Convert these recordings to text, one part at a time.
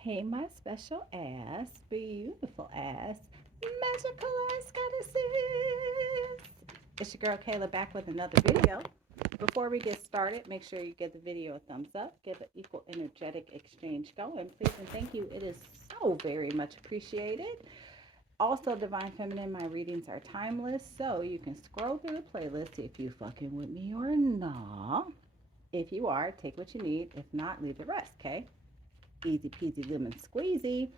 Hey, my special ass, beautiful ass, magical ass goddesses. It's your girl Kayla back with another video. Before we get started, make sure you give the video a thumbs up, give an equal energetic exchange going, please and thank you. It is so very much appreciated. Also, Divine Feminine, my readings are timeless, so you can scroll through the playlist if you fucking with me or not. If you are, take what you need. If not, leave the rest, okay? Easy peasy lemon squeezy.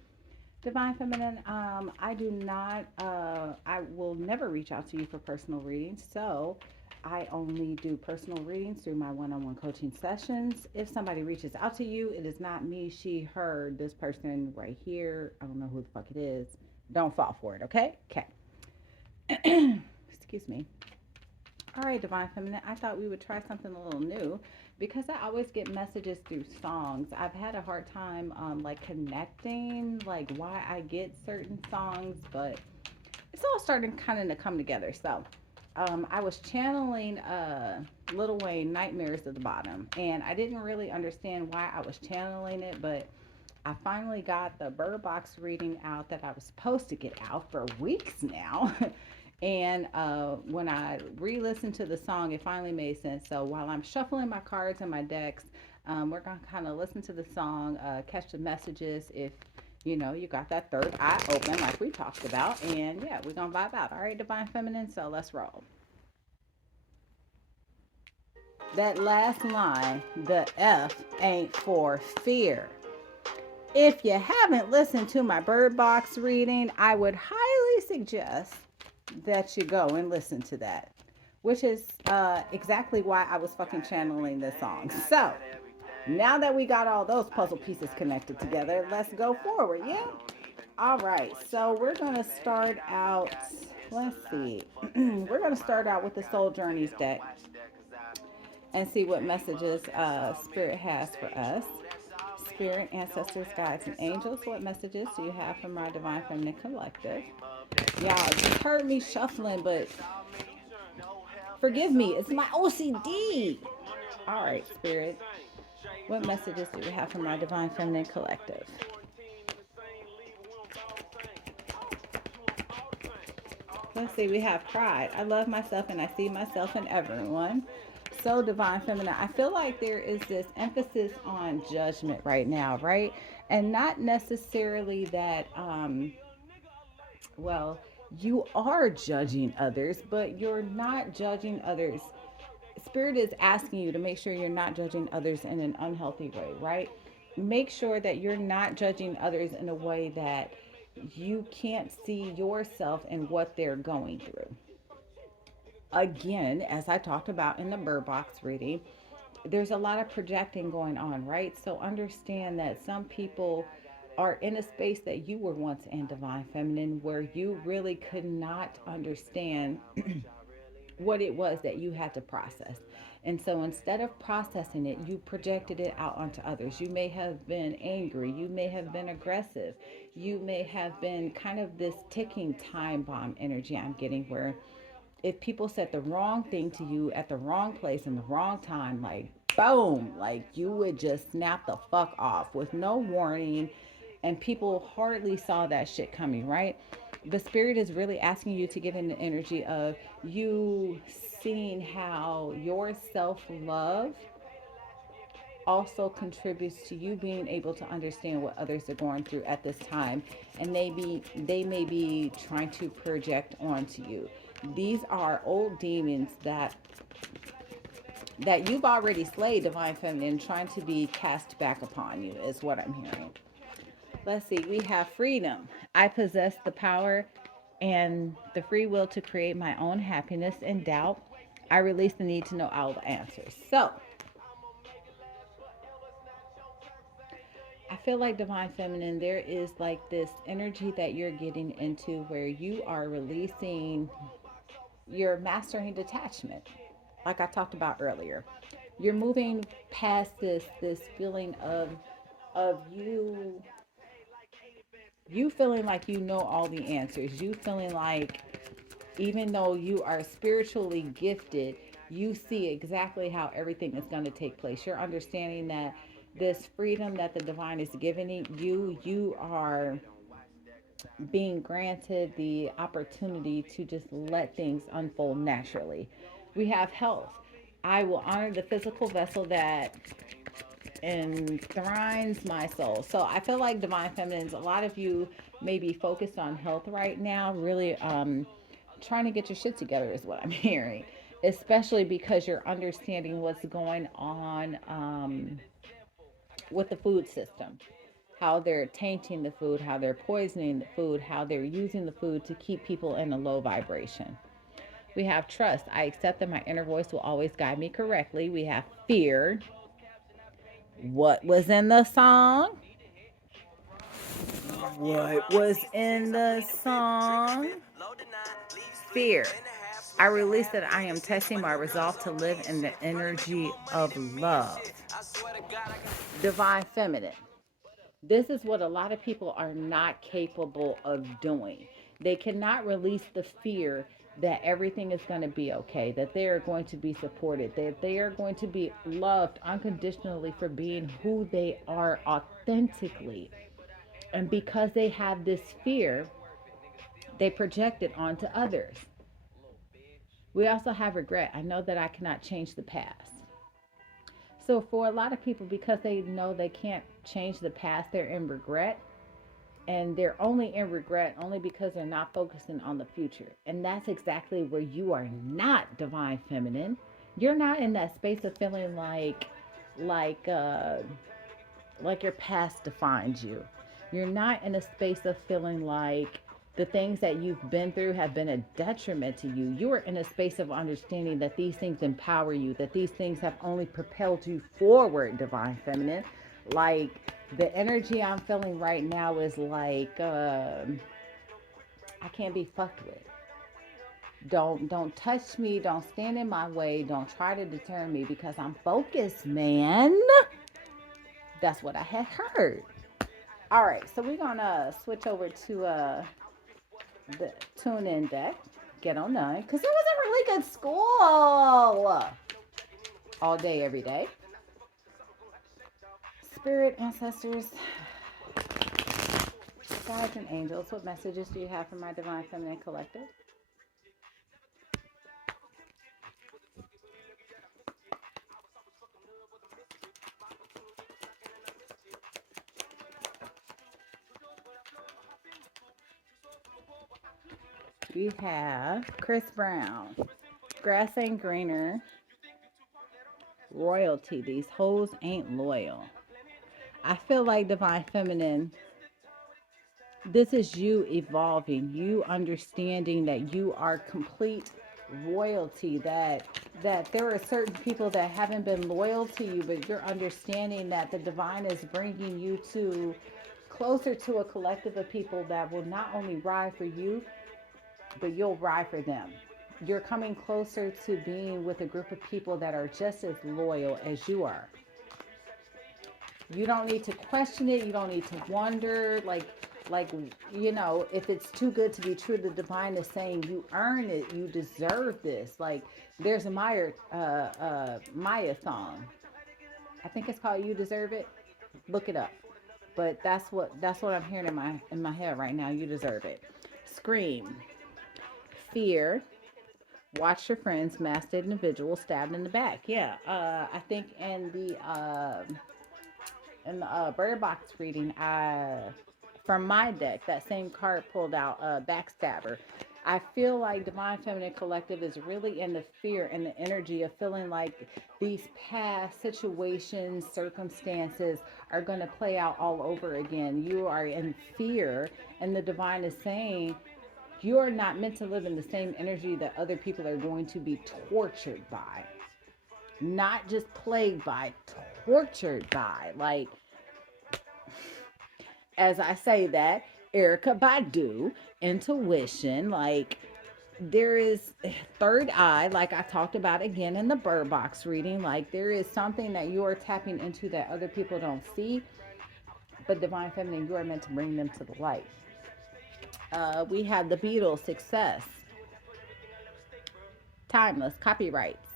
Divine Feminine, I do not, I will never reach out to you for personal readings. So I only do personal readings through my one on one coaching sessions. If somebody reaches out to you, it is not me, she, her, this person right here. I don't know who the fuck it is. Don't fall for it, okay? Okay. Excuse me. All right, Divine Feminine, I thought we would try something a little new because I always get messages through songs. I've had a hard time like connecting like why I get certain songs, but it's all starting kind of to come together. So I was channeling Lil Wayne Nightmares at the Bottom, and I didn't really understand why I was channeling it, but I finally got the Bird Box reading out that I was supposed to get out for weeks now. And when I re listened to the song, it finally made sense. So while I'm shuffling my cards and my decks, we're going to kind of listen to the song, catch the messages if you got that third eye open, like we talked about. And yeah, we're going to vibe out. All right, Divine Feminine. So let's roll. That last line, the F ain't for fear. If you haven't listened to my Bird Box reading, I would highly suggest that you go and listen to that, which is exactly why I was fucking channeling this song. So now that we got all those puzzle pieces connected together, let's go forward. Yeah. All right. So we're gonna start out. Let's see. We're gonna start out with the Soul Journeys deck and see what messages Spirit has for us. Spirit, ancestors, guides, and angels, what messages do you have from our Divine Feminine Collective? Y'all just heard me shuffling, but forgive me, it's my OCD. All right, Spirit, what messages do we have from our Divine Feminine Collective? Let's see, we have pride. I love myself and I see myself in everyone. So, Divine Feminine, I feel like there is this emphasis on judgment right now, right? And not necessarily that, well, you are judging others, but you're not judging others. Spirit is asking you to make sure you're not judging others in an unhealthy way, right? Make sure that you're not judging others in a way that you can't see yourself and what they're going through. Again, as I talked about in the Bird Box reading, there's a lot of projecting going on, right? So understand that some people are in a space that you were once in, Divine Feminine, where you really could not understand what it was that you had to process. And so instead of processing it, you projected it out onto others. You may have been angry. You may have been aggressive. You may have been kind of this ticking time bomb energy I'm getting, where if people said the wrong thing to you at the wrong place in the wrong time, like boom, like you would just snap the fuck off with no warning. And people hardly saw that shit coming, right? The spirit is really asking you to get in the energy of you seeing how your self love also contributes to you being able to understand what others are going through at this time, and maybe they may be trying to project onto you. These are old demons that you've already slayed, Divine Feminine, trying to be cast back upon you is what I'm hearing. Let's see, we have freedom. I possess the power and the free will to create my own happiness and doubt. I release the need to know all the answers. So I feel like, Divine Feminine, there is like this energy that you're getting into where you are releasing, you're mastering detachment, like I talked about earlier. You're moving past this feeling of you feeling like you know all the answers. You feeling like even though you are spiritually gifted, you see exactly how everything is going to take place. You're understanding that this freedom that the divine is giving you, you are being granted the opportunity to just let things unfold naturally. We have health. I will honor the physical vessel that enshrines my soul. So I feel like divine feminines, a lot of you may be focused on health right now, really trying to get your shit together is what I'm hearing. Especially because you're understanding what's going on with the food system, how they're tainting the food, how they're poisoning the food, how they're using the food to keep people in a low vibration. We have trust. I accept that my inner voice will always guide me correctly. We have fear. What was in the song? What was in the song? Fear. I release that I am testing my resolve to live in the energy of love. Divine feminine. This is what a lot of people are not capable of doing. They cannot release the fear that everything is going to be okay, that they are going to be supported, that they are going to be loved unconditionally for being who they are authentically. And because they have this fear, they project it onto others. We also have regret. I know that I cannot change the past. So for a lot of people, because they know they can't change the past, they're in regret. And they're only in regret only because they're not focusing on the future. And that's exactly where you are not, divine feminine. You're not in that space of feeling like uh like your past defines you. You're not in a space of feeling like the things that you've been through have been a detriment to you. You are in a space of understanding that these things empower you, that these things have only propelled you forward, divine feminine. Like the energy I'm feeling right now is like I can't be fucked with. Don't touch me, don't stand in my way, don't try to deter me because I'm focused, man. That's what I had heard. All right, so we're gonna switch over to the tune in deck. Get on nine, because it was a really good school all day, every day. Spirit, ancestors, guides, and angels, what messages do you have for my divine feminine collective? We have Chris Brown, grass ain't greener, royalty. These hoes ain't loyal. I feel like divine feminine, this is you evolving, you understanding that you are complete royalty, that there are certain people that haven't been loyal to you, but you're understanding that the divine is bringing you to closer to a collective of people that will not only ride for you, but you'll ride for them. You're coming closer to being with a group of people that are just as loyal as you are. You don't need to question it. You don't need to wonder. Like, if it's too good to be true, the divine is saying you earn it. You deserve this. Like, there's a Maya song. I think it's called "You Deserve It." Look it up. But that's what I'm hearing in my head right now. You deserve it. Scream, fear. Watch your friends, masked individual, stabbed in the back. Yeah, I think in the bird box reading, from my deck, that same card pulled out, backstabber. I feel like divine feminine collective is really in the fear and the energy of feeling like these past situations, circumstances are going to play out all over again. You are in fear, and the divine is saying you are not meant to live in the same energy that other people are going to be tortured by. Not just plagued by, tortured by. Like, as I say that, Erica Badu, intuition, like there is third eye, like I talked about again in the bird box reading, like there is something that you are tapping into that other people don't see, but divine feminine, you are meant to bring them to the light. We have the Beatles, success, timeless, copyrights.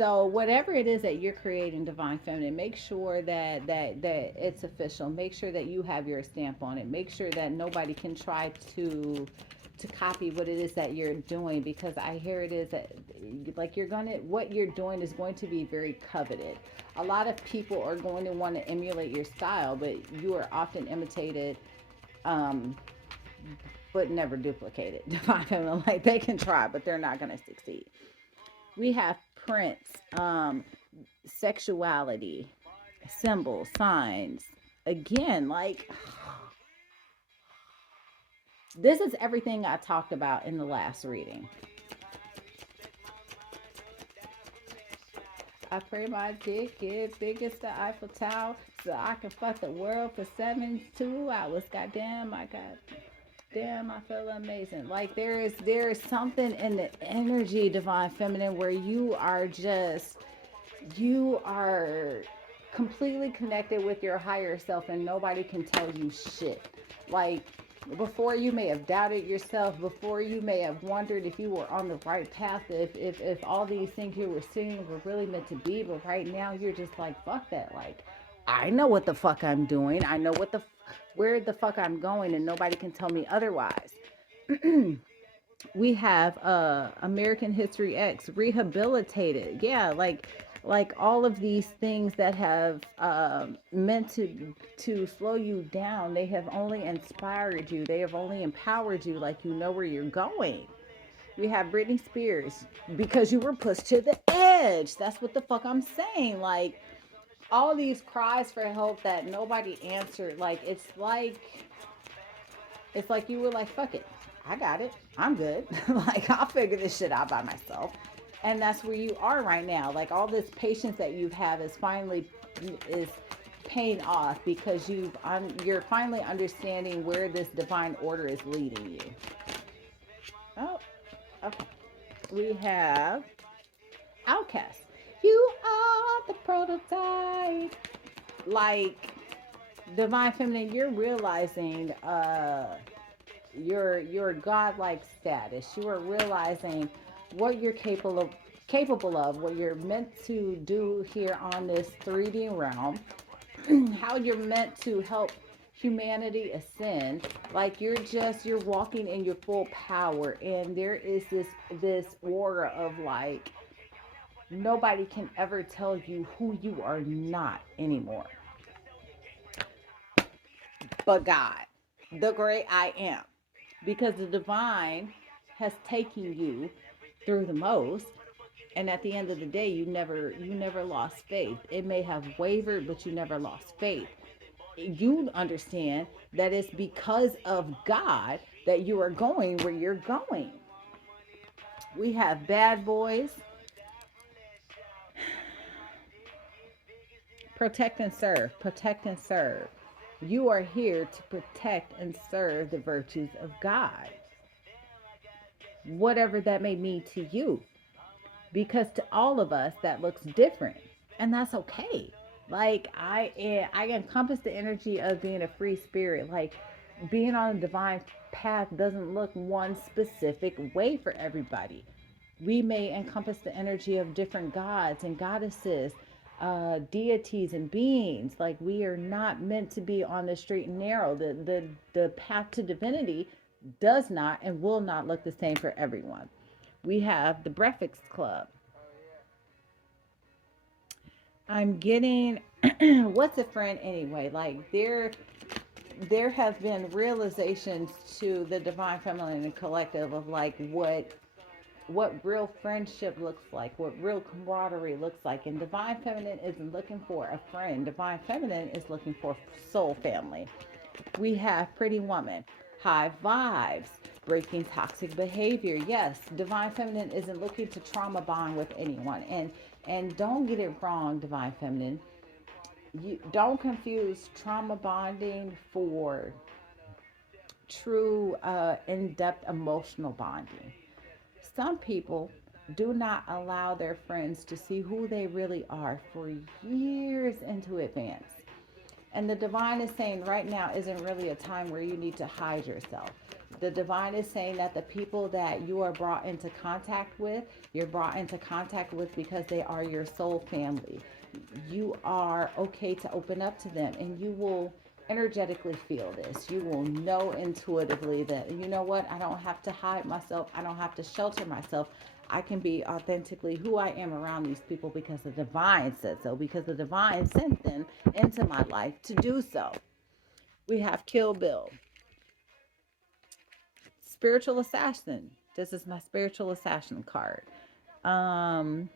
So whatever it is that you're creating, divine feminine, make sure that it's official. Make sure that you have your stamp on it. Make sure that nobody can try to copy what it is that you're doing, because I hear it is that like what you're doing is going to be very coveted. A lot of people are going to want to emulate your style, but you are often imitated, um, but never duplicated. Divine feminine, like they can try, but they're not going to succeed. We have Prince, sexuality, symbols, signs. Again, like this is everything I talked about in the last reading. I pray my dick get big as the Eiffel Tower so I can fuck the world for 72 hours. Goddamn, I got damn, I feel amazing. Like there is something in the energy, divine feminine, where you are completely connected with your higher self and nobody can tell you shit. Like before you may have doubted yourself, before you may have wondered if you were on the right path, if all these things you were seeing were really meant to be, but right now you're just like, fuck that. Like I know what the fuck I'm doing. I know where the fuck I'm going, and nobody can tell me otherwise. We have American History X, rehabilitated. Yeah, like all of these things that have meant to slow you down, they have only inspired you. They have only empowered you, like you know where you're going. We have Britney Spears, because you were pushed to the edge. That's what the fuck I'm saying. Like all these cries for help that nobody answered. Like it's like you were like, fuck it. I got it. I'm good. Like, I'll figure this shit out by myself. And that's where you are right now. Like, all this patience that you have is paying off, because you're finally understanding where this divine order is leading you. Oh, okay. We have Outcast. You are the prototype. Like, divine feminine, you're realizing your godlike status. You are realizing what you're capable of, what you're meant to do here on this 3D realm, how you're meant to help humanity ascend. Like you're walking in your full power, and there is this aura of like nobody can ever tell you who you are not anymore. But God, the great I am, because the divine has taken you through the most, and at the end of the day you never lost faith. It may have wavered, but you never lost faith. You understand that it's because of God that you are going where you're going. We have bad boys, protect and serve, protect and serve. You are here to protect and serve the virtues of God, whatever that may mean to you, because to all of us that looks different, and that's okay. Like I encompass the energy of being a free spirit. Like being on a divine path doesn't look one specific way for everybody. We may encompass the energy of different gods and goddesses, deities and beings. Like we are not meant to be on the straight and narrow. The path to divinity does not and will not look the same for everyone. We have the Breakfast Club. I'm getting what's a friend anyway? Like there have been realizations to the divine feminine and collective of like what real friendship looks like, what real camaraderie looks like. And divine feminine isn't looking for a friend. Divine feminine is looking for soul family. We have Pretty Woman, high vibes, breaking toxic behavior. Yes, divine feminine isn't looking to trauma bond with anyone. And don't get it wrong, divine feminine. You don't confuse trauma bonding for true in-depth emotional bonding. Some people do not allow their friends to see who they really are for years into advance. And the divine is saying right now isn't really a time where you need to hide yourself. The divine is saying that the people that you are brought into contact with, you're brought into contact with because they are your soul family. You are okay to open up to them, and you will energetically feel this. You will know intuitively that, you know what, I don't have to hide myself, I don't have to shelter myself. I can be authentically who I am around these people because the divine said so, because the divine sent them into my life to do so. We have Kill Bill. Spiritual Assassin. This is my Spiritual Assassin card. Um,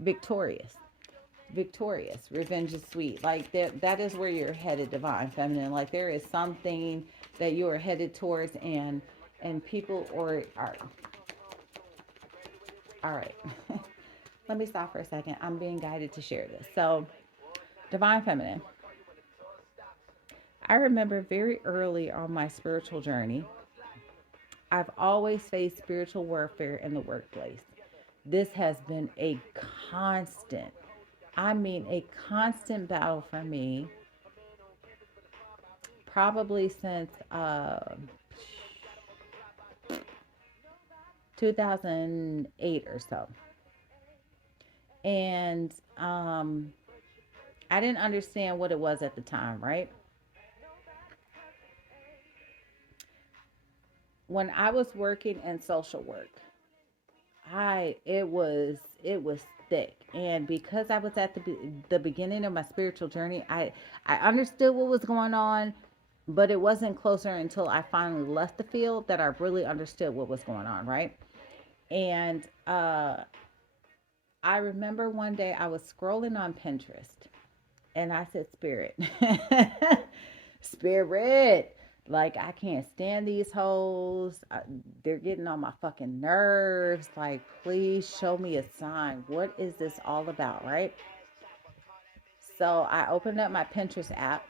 Victorious. Victorious. Revenge is sweet. Like that is where you're headed, divine feminine. Like there is something that you are headed towards, and people or are all right. Let me stop for a second. I'm being guided to share this. So, divine feminine. I remember very early on my spiritual journey, I've always faced spiritual warfare in the workplace. This has been a constant, I mean, a constant battle for me, probably since 2008 or so. And I didn't understand what it was at the time, right? When I was working in social work, it was thick, and because I was at the beginning of my spiritual journey, I understood what was going on, but it wasn't closer until I finally left the field that I really understood what was going on, right? And I remember one day I was scrolling on Pinterest, and I said, Spirit, Spirit, like I can't stand these hoes. They're getting on my fucking nerves. Like, please show me a sign. What is this all about, right? So I opened up my Pinterest app,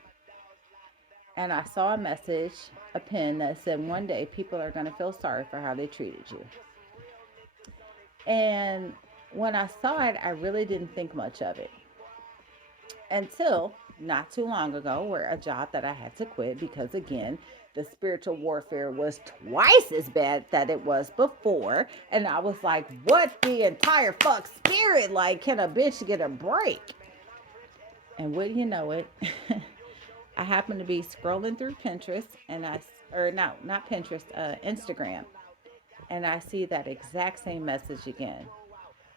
and I saw a message, a pin that said, one day people are going to feel sorry for how they treated you. And when I saw it, I really didn't think much of it until not too long ago, where a job that I had to quit because, again, the spiritual warfare was twice as bad that it was before. And I was like, what the entire fuck spirit? Like, can a bitch get a break? And wouldn't you know it, I happened to be scrolling through Pinterest, and or no, not Pinterest, Instagram. And I see that exact same message again.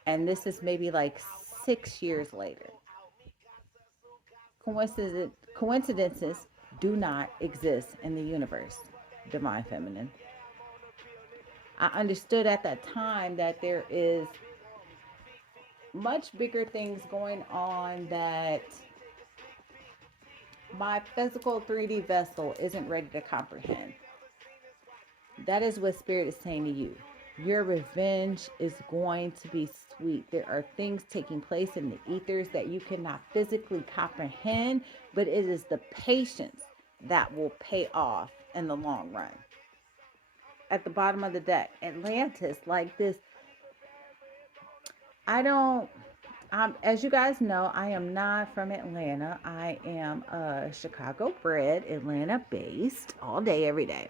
And this is maybe like 6 years later. Coincidences do not exist in the universe, divine feminine. I understood at that time that there is much bigger things going on that my physical 3D vessel isn't ready to comprehend. That is what Spirit is saying to you. Your revenge is going to be sweet. There are things taking place in the ethers that you cannot physically comprehend, but it is the patience that will pay off in the long run. At the bottom of the deck, Atlantis, like this. I don't, as you guys know, I am not from Atlanta. I am Chicago bred, Atlanta based, all day, every day.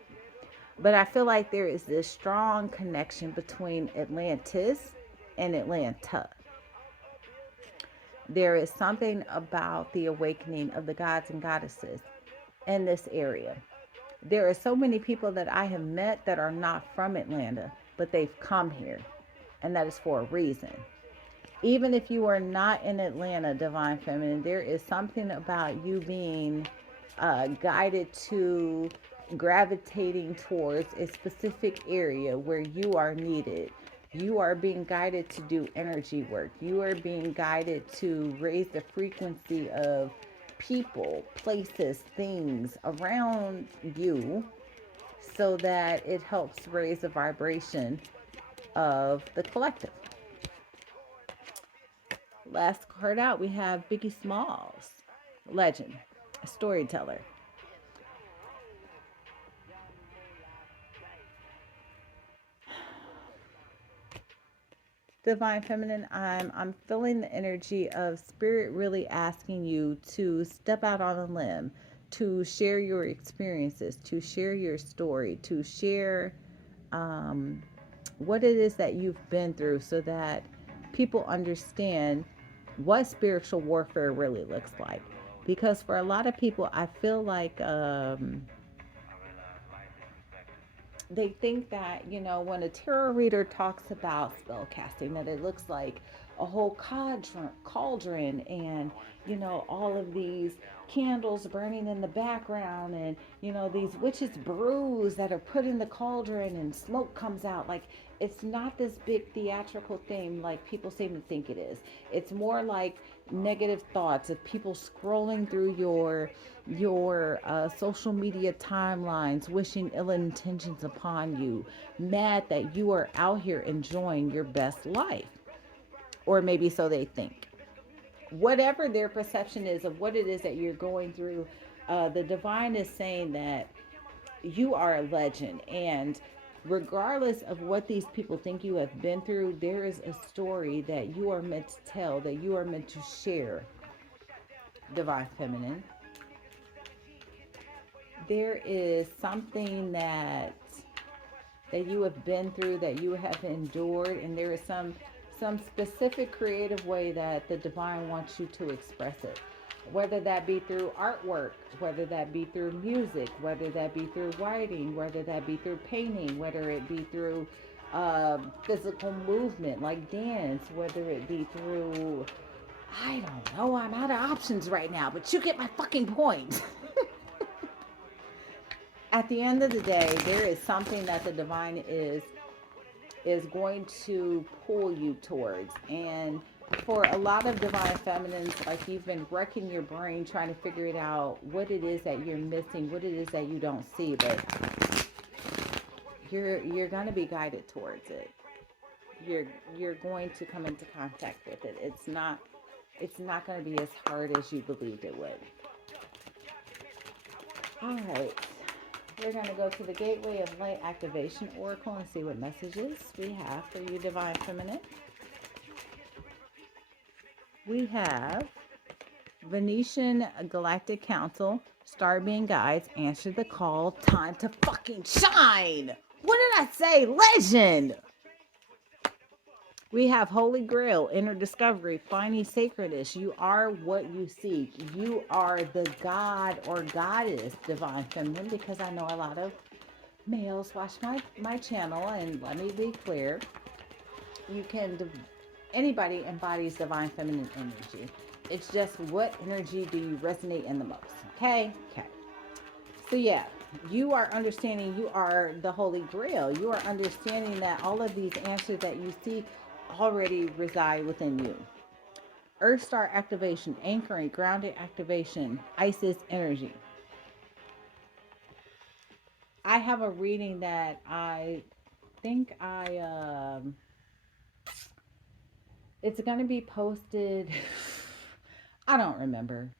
But I feel like there is this strong connection between Atlantis and Atlanta. There is something about the awakening of the gods and goddesses in this area. There are so many people that I have met that are not from Atlanta, but they've come here, and that is for a reason. Even if you are not in Atlanta, divine feminine, there is something about you being guided to gravitating towards a specific area where you are needed. You are being guided to do energy work. You are being guided to raise the frequency of people, places, things around you so that it helps raise the vibration of the collective. Last card out, we have Biggie Smalls, legend, a storyteller. Divine Feminine, I'm feeling the energy of Spirit really asking you to step out on a limb, to share your experiences, to share your story, to share what it is that you've been through, so that people understand what spiritual warfare really looks like. Because for a lot of people, I feel like they think that, when a tarot reader talks about spell casting, that it looks like a whole cauldron and, all of these candles burning in the background, and, these witches' brews that are put in the cauldron and smoke comes out. Like, it's not this big theatrical thing like people seem to think it is. It's more like negative thoughts of people scrolling through your social media timelines, wishing ill intentions upon you, mad that you are out here enjoying your best life, or maybe so they think. Whatever their perception is of what it is that you're going through, the divine is saying that you are a legend, and regardless of what these people think you have been through, there is a story that you are meant to tell, that you are meant to share. Divine Feminine, there is something that you have been through, that you have endured, and there is some specific creative way that the divine wants you to express it, whether that be through artwork, whether that be through music, whether that be through writing, whether that be through painting, whether it be through physical movement like dance, whether it be through, I don't know, I'm out of options right now, but you get my fucking point. At the end of the day, there is something that the divine is going to pull you towards. And for a lot of divine feminines, like, you've been wrecking your brain trying to figure it out, what it is that you're missing, what it is that you don't see, but you're going to be guided towards it. You're going to come into contact with it. It's not going to be as hard as you believed it would. All right. We're going to go to the Gateway of Light Activation Oracle and see what messages we have for you, Divine Feminine. We have Venetian Galactic Council, Star Being Guides, answer the call, time to fucking shine. What did I say? Legend. We have Holy Grail, Inner Discovery, Finding Sacredness. You are what you seek. You are the god or goddess, Divine Feminine, because I know a lot of males watch my channel, and let me be clear. Anybody embodies Divine Feminine energy. It's just, what energy do you resonate in the most? Okay? So yeah, you are understanding you are the Holy Grail. You are understanding that all of these answers that you seek already reside within you. Earth Star activation, anchoring, grounded activation, Isis energy. I have a reading that I think it's going to be posted. I don't remember.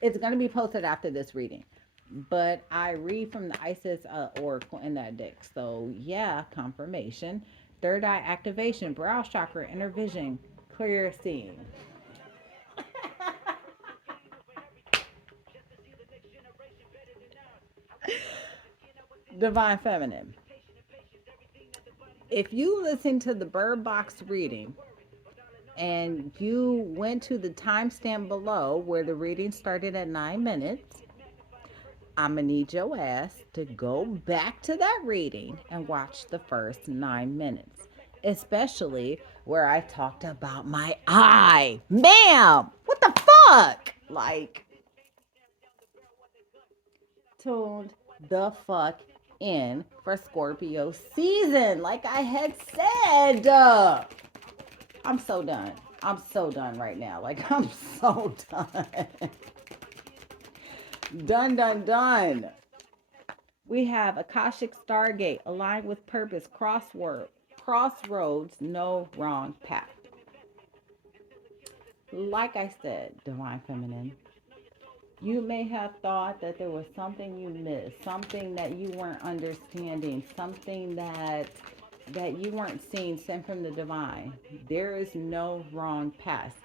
It's going to be posted after this reading. But I read from the Isis oracle in that deck. So yeah, confirmation. Third eye activation, brow chakra, inner vision, clear seeing. Divine Feminine. If you listen to the Bird Box reading and you went to the timestamp below where the reading started at 9 minutes, I'm going to need your ass to go back to that reading and watch the first 9 minutes. Especially where I talked about my eye. Ma'am, what the fuck? Like, tuned the fuck in for Scorpio season. Like I had said. I'm so done. I'm so done right now. Like, I'm so done. Done. We have Akashic Stargate, aligned with purpose, crossroads, no wrong path. Like I said, Divine Feminine, you may have thought that there was something you missed, something that you weren't understanding, something that that you weren't seen, sent from the divine. There is no wrong path.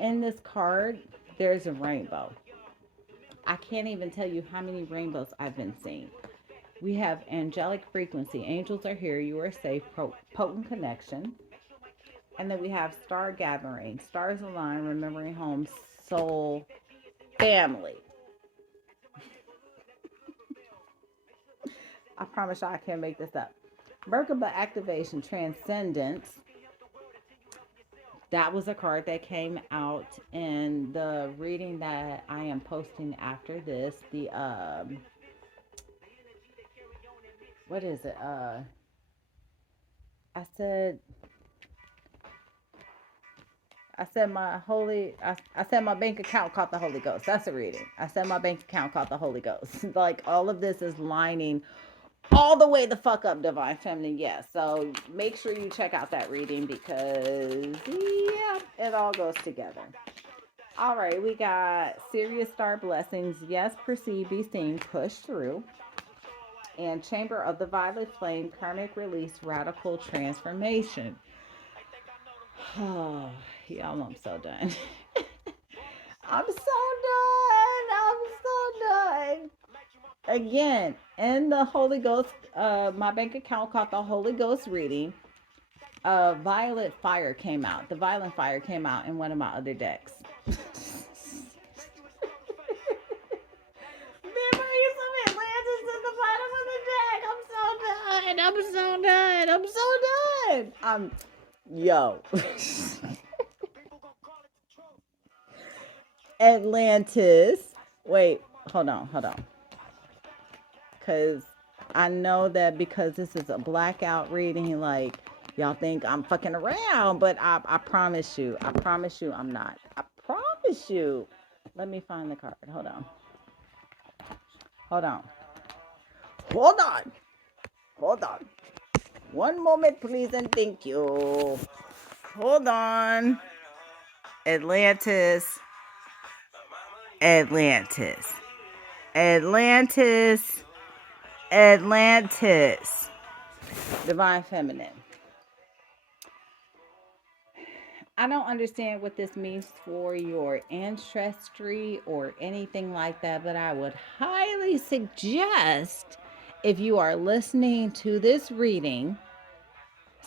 In this card, there's a rainbow. I can't even tell you how many rainbows I've been seeing. We have angelic frequency. Angels are here. You are safe. Potent connection. And then we have star gathering. Stars align. Remembering home. Soul. Family. I promise you I can't make this up. Merkaba activation. Transcendence. That was a card that came out in the reading that I am posting after this. The what is it? I said I said my bank account caught the Holy Ghost. That's a reading. I said my bank account caught the Holy Ghost. Like all of this is lining all the way the fuck up, divine feminine. Yes. So make sure you check out that reading because yeah, it all goes together. All right, we got serious star blessings. Yes, perceive, be seen, push through. And chamber of the violet flame, karmic release, radical transformation. Oh, y'all, I'm so done. I'm so done. I'm so done. Again, in the Holy Ghost, my bank account caught the Holy Ghost reading. Violet fire came out. The violent fire came out in one of my other decks. I'm so done. I'm so done. Yo. Atlantis. Wait, hold on. Because I know that because this is a blackout reading, like, y'all think I'm fucking around, but I promise you, I'm not. I promise you. Let me find the card. Hold on. One moment, please, and thank you. Hold on. Atlantis. Divine feminine. I don't understand what this means for your ancestry or anything like that, but I would highly suggest if you are listening to this reading,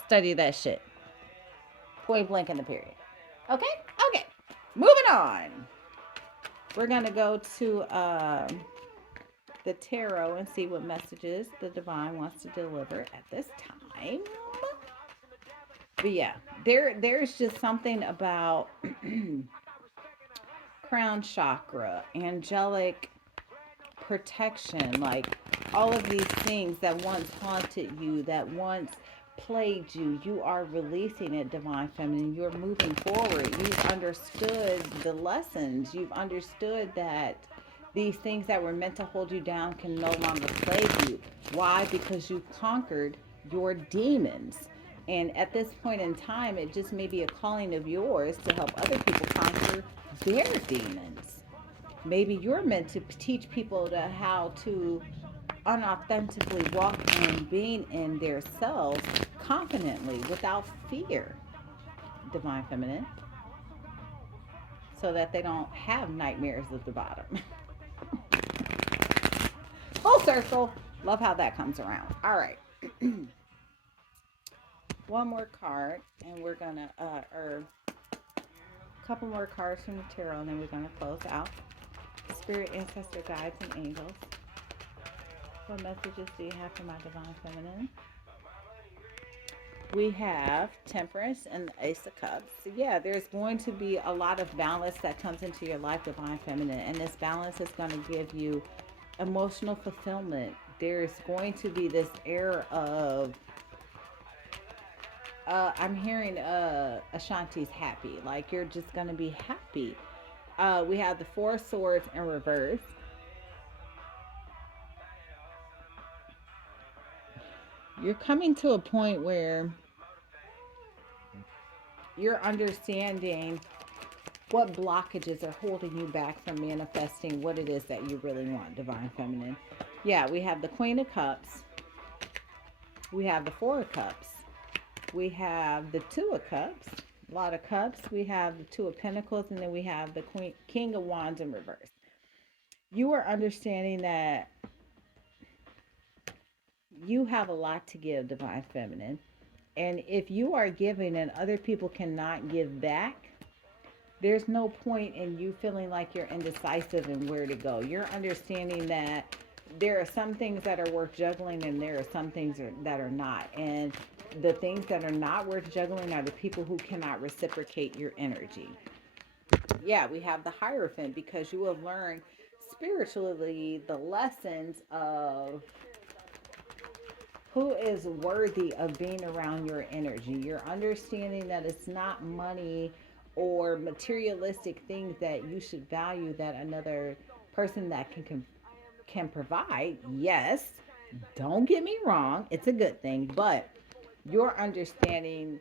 study that shit. Point blank in the period. Okay? Moving on. We're going to go to the tarot and see what messages the divine wants to deliver at this time. But yeah, there's just something about crown chakra, angelic protection, like all of these things that once haunted you, that once plagued you, you are releasing it, divine feminine. You're moving forward. You've understood the lessons. You've understood that these things that were meant to hold you down can no longer plague you. Why? Because you conquered your demons. And at this point in time, it just may be a calling of yours to help other people conquer their demons. Maybe you're meant to teach people how to unauthentically walk in being in their selves confidently without fear, divine feminine, so that they don't have nightmares at the bottom. Full circle. Love how that comes around. All right. One more card, and we're gonna or a couple more cards from the tarot, and then we're gonna close out. Spirit, ancestor, guides, and angels. What messages do you have for my divine feminine? We have Temperance and the Ace of Cups. So yeah, there's going to be a lot of balance that comes into your life, divine feminine, and this balance is going to give you emotional fulfillment. There's going to be this air of I'm hearing Ashanti's happy. Like you're just going to be happy. We have the Four of Swords in reverse. You're coming to a point where you're understanding what blockages are holding you back from manifesting what it is that you really want, divine feminine. Yeah, we have the Queen of Cups. We have the Four of Cups. We have the Two of Cups, a lot of cups. We have the Two of Pentacles, and then we have the King of Wands in reverse. You are understanding that you have a lot to give, Divine Feminine. And if you are giving and other people cannot give back, there's no point in you feeling like you're indecisive and where to go. You're understanding that there are some things that are worth juggling and there are some things that are not. And the things that are not worth juggling are the people who cannot reciprocate your energy. Yeah, we have the Hierophant because you have learned spiritually the lessons of who is worthy of being around your energy. You're understanding that it's not money or materialistic things that you should value that another person that can provide. Yes, don't get me wrong, it's a good thing, but you're understanding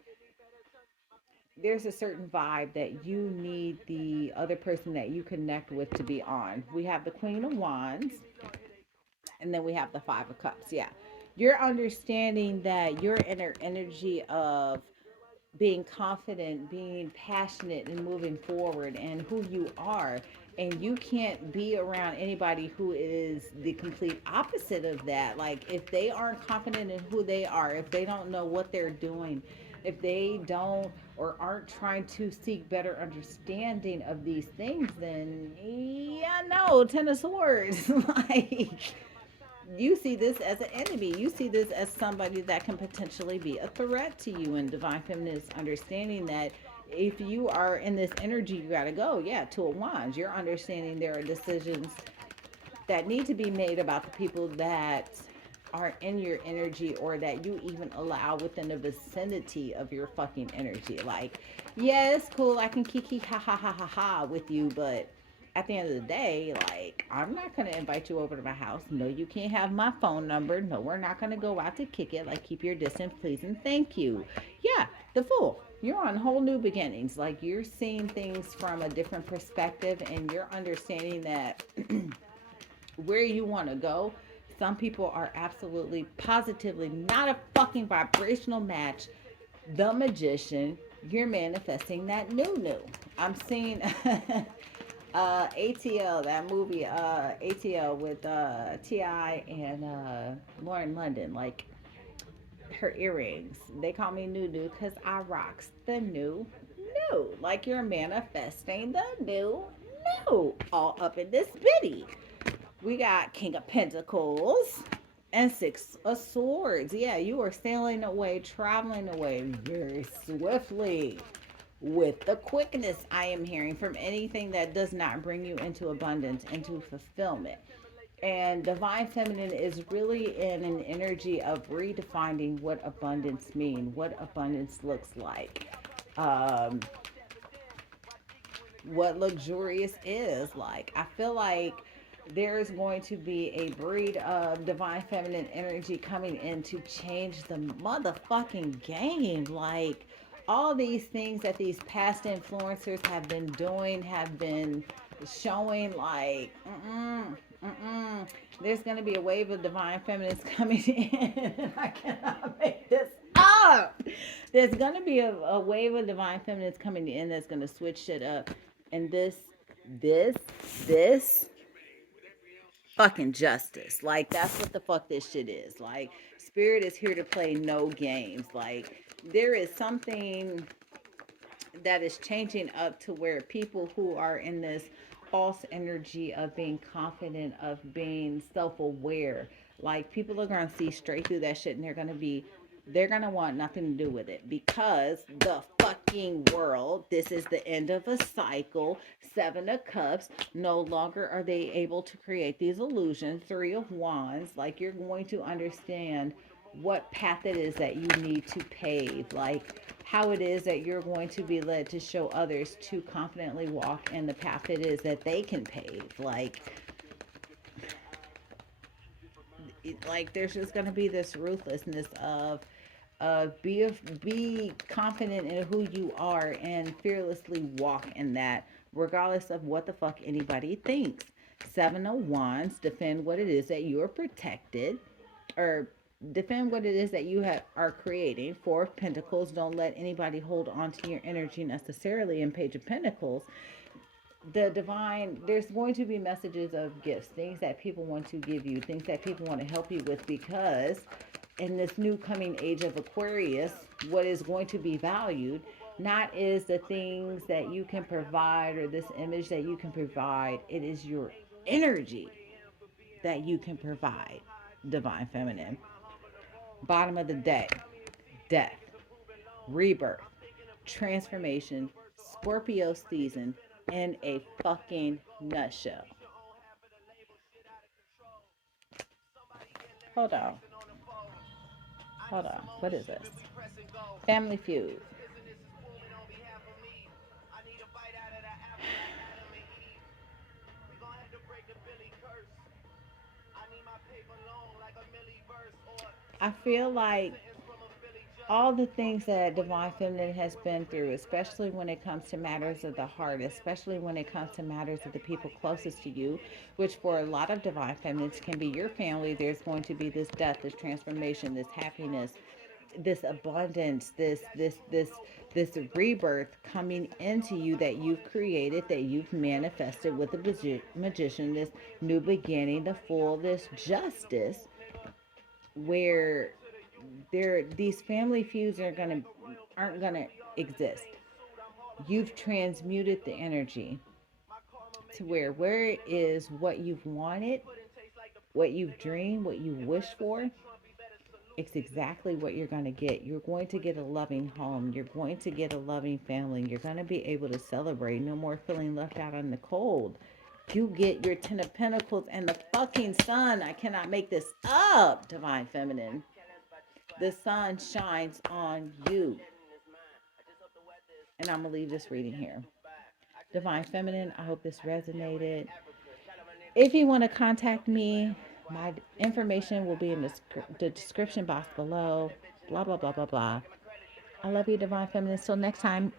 there's a certain vibe that you need the other person that you connect with to be on. We have the Queen of Wands, and then we have the Five of Cups. Yeah. You're understanding that your inner energy of being confident, being passionate, and moving forward, and who you are. And you can't be around anybody who is the complete opposite of that. Like, if they aren't confident in who they are, if they don't know what they're doing, if they don't or aren't trying to seek better understanding of these things, then yeah, no, Ten of Swords. Like, you see this as an enemy. You see this as somebody that can potentially be a threat to you. And Divine Feminine is understanding that if you are in this energy, you got to go. Yeah, Two of Wands. You're understanding there are decisions that need to be made about the people that are in your energy or that you even allow within the vicinity of your fucking energy. Like, yeah, it's cool. I can kiki ha ha ha ha ha with you, but at the end of the day, like, I'm not going to invite you over to my house. No, you can't have my phone number. No, we're not going to go out to kick it. Like, keep your distance, please, and thank you. Yeah, the Fool. You're on whole new beginnings. Like, you're seeing things from a different perspective, and you're understanding that where you want to go. Some people are absolutely positively not a fucking vibrational match. The Magician, you're manifesting that new. I'm seeing ATL, that movie ATL with T.I. and Lauren London. Like, her earrings, they call me new because I rocks the new. Like, you're manifesting the new all up in this bitty. We got King of Pentacles and Six of Swords. Yeah, you are sailing away, traveling away very swiftly with the quickness I am hearing from anything that does not bring you into abundance, into fulfillment. And Divine Feminine is really in an energy of redefining what abundance means, what abundance looks like, um, what luxurious is like. I feel like there's going to be a breed of Divine Feminine energy coming in to change the motherfucking game. Like, all these things that these past influencers have been doing, have been showing, like, there's going to be a wave of Divine Feminines coming in. I cannot make this up. There's going to be a wave of Divine Feminines coming in that's going to switch shit up. And this fucking justice. Like, that's what the fuck this shit is. Like, Spirit is here to play no games. Like, there is something that is changing up to where people who are in this false energy of being confident, of being self-aware, like, people are going to see straight through that shit, and they're going to want nothing to do with it, because the fucking world, this is the end of a cycle. Seven of Cups, no longer are they able to create these illusions. Three of Wands, like, you're going to understand what path it is that you need to pave, like, how it is that you're going to be led to show others to confidently walk in the path it is that they can pave. Like, there's just going to be this ruthlessness of be confident in who you are and fearlessly walk in that, regardless of what the fuck anybody thinks. Seven of Wands, defend what it is that you are protected or defend what it is that you are creating. Four of Pentacles, don't let anybody hold on to your energy necessarily. In Page of Pentacles, the divine, there's going to be messages of gifts, things that people want to give you, things that people want to help you with, because in this new coming age of Aquarius, what is going to be valued not is the things that you can provide or this image that you can provide, it is your energy that you can provide. Divine feminine. Bottom of the deck, death, rebirth, transformation, Scorpio season in a fucking nutshell. Hold on. Hold on. What is this? Family Feud. I feel like all the things that Divine Feminine has been through, especially when it comes to matters of the heart, especially when it comes to matters of the people closest to you, which for a lot of Divine Feminines can be your family, there's going to be this death, this transformation, this happiness, this abundance, this rebirth coming into you that you've created, that you've manifested with the magician, this new beginning, the full, this justice, where these family feuds aren't gonna exist. You've transmuted the energy to where is what you've wanted, what you've dreamed, what you wish for. It's exactly what you're going to get. You're going to get a loving home. You're going to get a loving family. You're going to be able to celebrate. No more feeling left out in the cold. You get your Ten of Pentacles and the fucking sun. I cannot make this up, Divine Feminine. The sun shines on you. And I'm going to leave this reading here. Divine Feminine, I hope this resonated. If you want to contact me, my information will be in the description box below. Blah, blah, blah, blah, blah. I love you, Divine Feminine. Till next time,